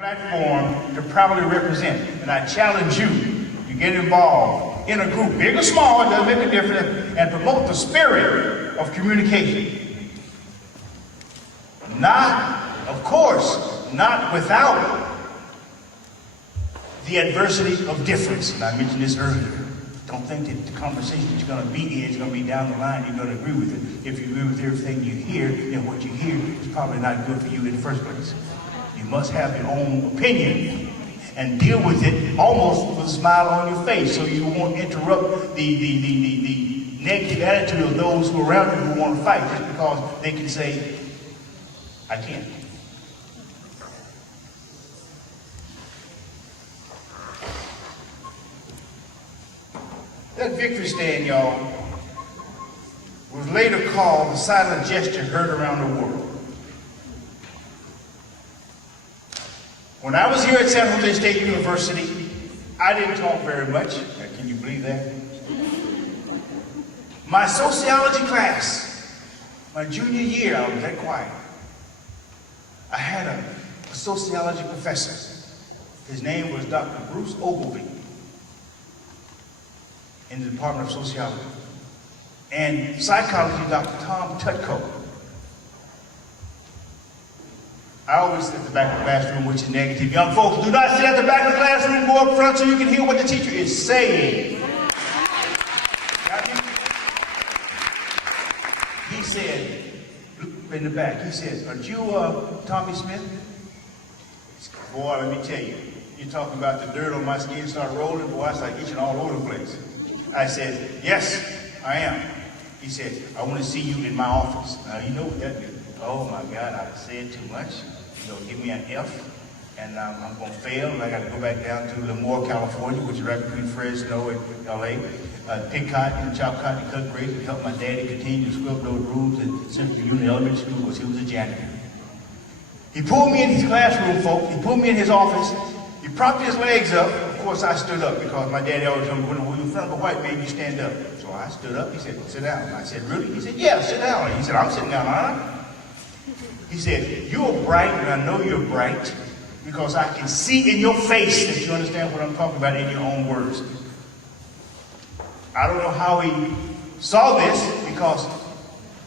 platform to properly represent. And I challenge you to get involved in a group, big or small, it doesn't make a difference, and promote the spirit of communication. Not, of course, not without the adversity of difference. And I mentioned this earlier. Don't think that the conversation that you're going to be in is going to be down the line, you're going to agree with it. If you agree with everything you hear, then what you hear is probably not good for you in the first place. You must have your own opinion and deal with it almost with a smile on your face, so you won't interrupt the negative attitude of those who are around you who want to fight just because they can say, I can't. That victory stand, y'all, was later called the silent gesture heard around the world. When I was here at San Jose State University, I didn't talk very much. Can you believe that? My sociology class, my junior year, I was that quiet. I had a sociology professor. His name was Dr. Bruce Ogilvie in the Department of Sociology. And psychology, Dr. Tom Tutko. I always sit at the back of the classroom, which is negative. Young folks, do not sit at the back of the classroom, go up front so you can hear what the teacher is saying. He said, in the back, he said, "Aren't you Tommie Smith?" Boy, let me tell you, you're talking about the dirt on my skin start rolling, boy, it's like itching all over the place. I said, "Yes, I am." He said, "I want to see you in my office." Now, you know what that means. Oh my God, I said too much. You know, give me an F, and I'm going to fail, and I got to go back down to Lemoore, California, which is right between Fresno and LA. Pick cotton and chop cotton and cut grapes and help my daddy continue to scrub those rooms at Central Union Elementary School because he was a janitor. He pulled me in his classroom, folks. He pulled me in his office. He propped his legs up. Of course, I stood up because my daddy always told me, when you're in front of a white man, you stand up. So I stood up. He said, "Sit down." I said, "Really?" He said, "Yeah, sit down." He said, "I'm sitting down, aren't I?" He said, "You're bright, and I know you're bright because I can see in your face that you understand what I'm talking about in your own words." I don't know how he saw this because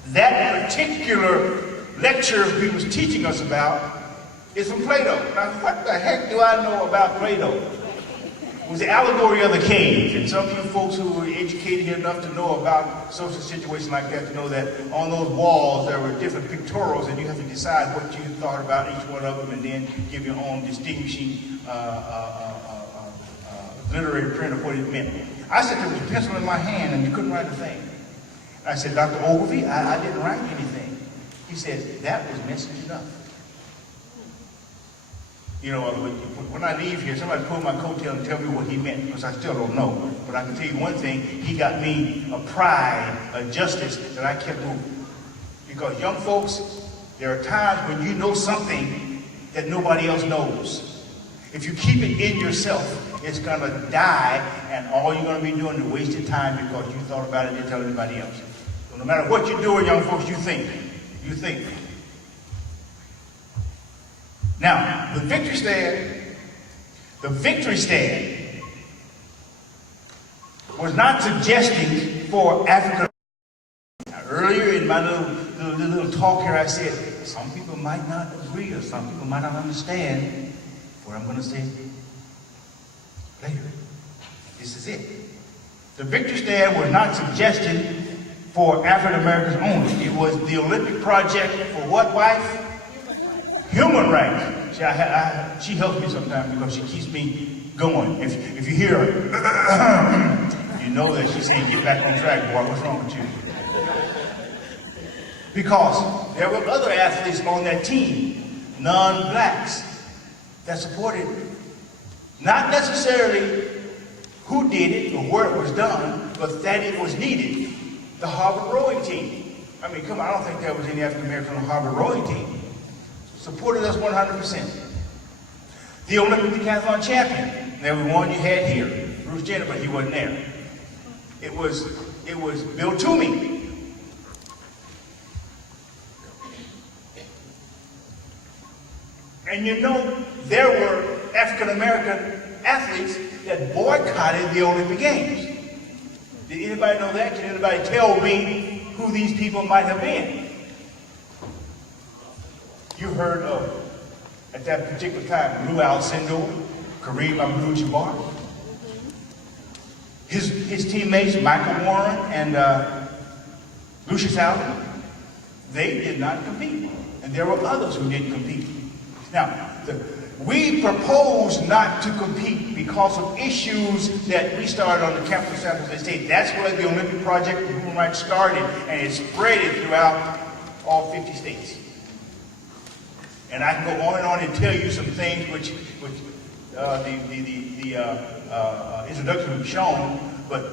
that particular lecture he was teaching us about is from Plato. Now, what the heck do I know about Plato? It was the allegory of the cave. And some of you folks who were educated enough to know about social situations like that, to know that on those walls there were different pictorials and you have to decide what you thought about each one of them and then give your own distinguishing literary print of what it meant. I said there was a pencil in my hand and you couldn't write a thing. I said, "Dr. Ogilvie, I didn't write anything." He said, "That was message enough." You know, when I leave here, somebody pull my coattail and tell me what he meant, because I still don't know. But I can tell you one thing, he got me a pride, a justice that I kept moving. Because young folks, there are times when you know something that nobody else knows. If you keep it in yourself, it's going to die, and all you're going to be doing is wasting time because you thought about it and didn't tell anybody else. So no matter what you're doing, young folks, you think. You think. Now, the victory stand was not suggesting for Africa. Now, earlier in my little talk here, I said, some people might not agree or some people might not understand what I'm going to say later. This is it. The victory stand was not suggesting for African Americans only. It was the Olympic project for what, wife? Human rights. See, she helps me sometimes because she keeps me going. If you hear her, you know that she's saying, "Get back on track, boy. What's wrong with you?" Because there were other athletes on that team, non-blacks, that supported not necessarily who did it or where it was done, but that it was needed. The Harvard rowing team. I mean, come on, I don't think there was any African American on the Harvard rowing team. Supported us 100%. The Olympic decathlon champion, every one you had here, Bruce Jenner, but he wasn't there. It was Bill Toomey. And you know, there were African-American athletes that boycotted the Olympic Games. Did anybody know that? Can anybody tell me who these people might have been? You heard of, at that particular time, Lou Alcindor, Kareem Abdul-Jabbar. His teammates, Michael Warren and Lucius Allen, they did not compete. And there were others who didn't compete. Now, we propose not to compete because of issues that we started on the campus of San Jose State. That's where the Olympic Project of Human Rights started, and it spread throughout all 50 states. And I can go on and tell you some things which the introduction was shown, but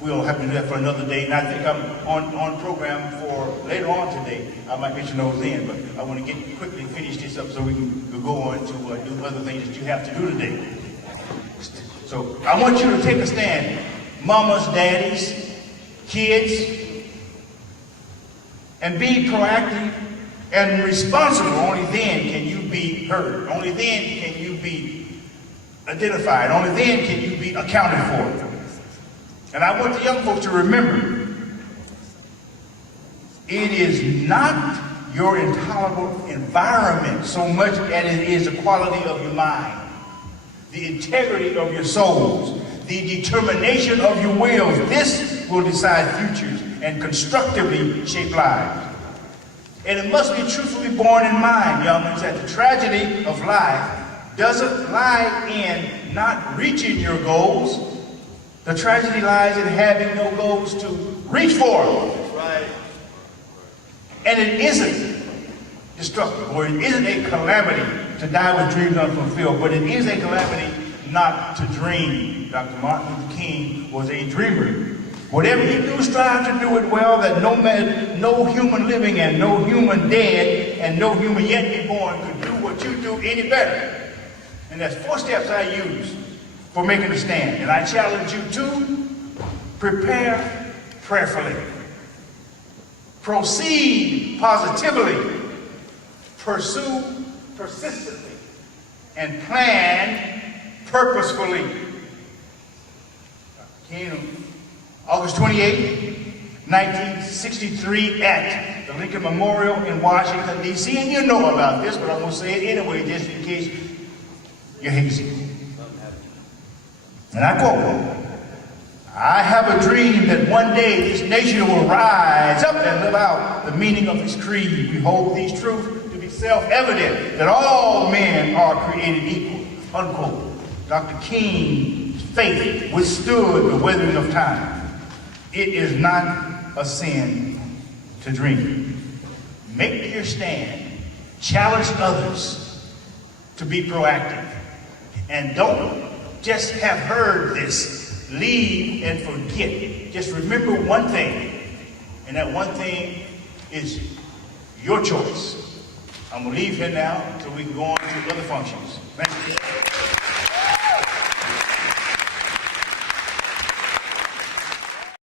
we'll have to do that for another day. And I think I'm on program for later on today. I might mention those then, but I want to quickly finish this up so we can go on to do other things that you have to do today. So I want you to take a stand, mamas, daddies, kids, and be proactive and responsible. Only then can you be heard. Only then can you be identified. Only then can you be accounted for. And I want the young folks to remember, it is not your intolerable environment so much as it is the quality of your mind, the integrity of your souls, the determination of your wills. This will decide futures and constructively shape lives. And it must be truthfully borne in mind, young ones, that the tragedy of life doesn't lie in not reaching your goals. The tragedy lies in having no goals to reach for. That's right. And it isn't destructive, or it isn't a calamity to die with dreams unfulfilled, but it is a calamity not to dream. Dr. Martin Luther King was a dreamer. Whatever you do, strive to do it well, that no human living and no human dead and no human yet be born could do what you do any better. And that's 4 steps I use for making a stand. And I challenge you to prepare prayerfully, proceed positively, pursue persistently, and plan purposefully. August 28, 1963 at the Lincoln Memorial in Washington, D.C. And you know about this, but I'm going to say it anyway just in case you're hazy. And I quote, "I have a dream that one day this nation will rise up and live out the meaning of its creed. We hold these truths to be self-evident, that all men are created equal." Unquote. Dr. King's faith withstood the weathering of time. It is not a sin to dream. Make your stand. Challenge others to be proactive. And don't just have heard this, leave and forget. Just remember one thing, and that one thing is your choice. I'm going to leave here now so we can go on to other functions. Thank you.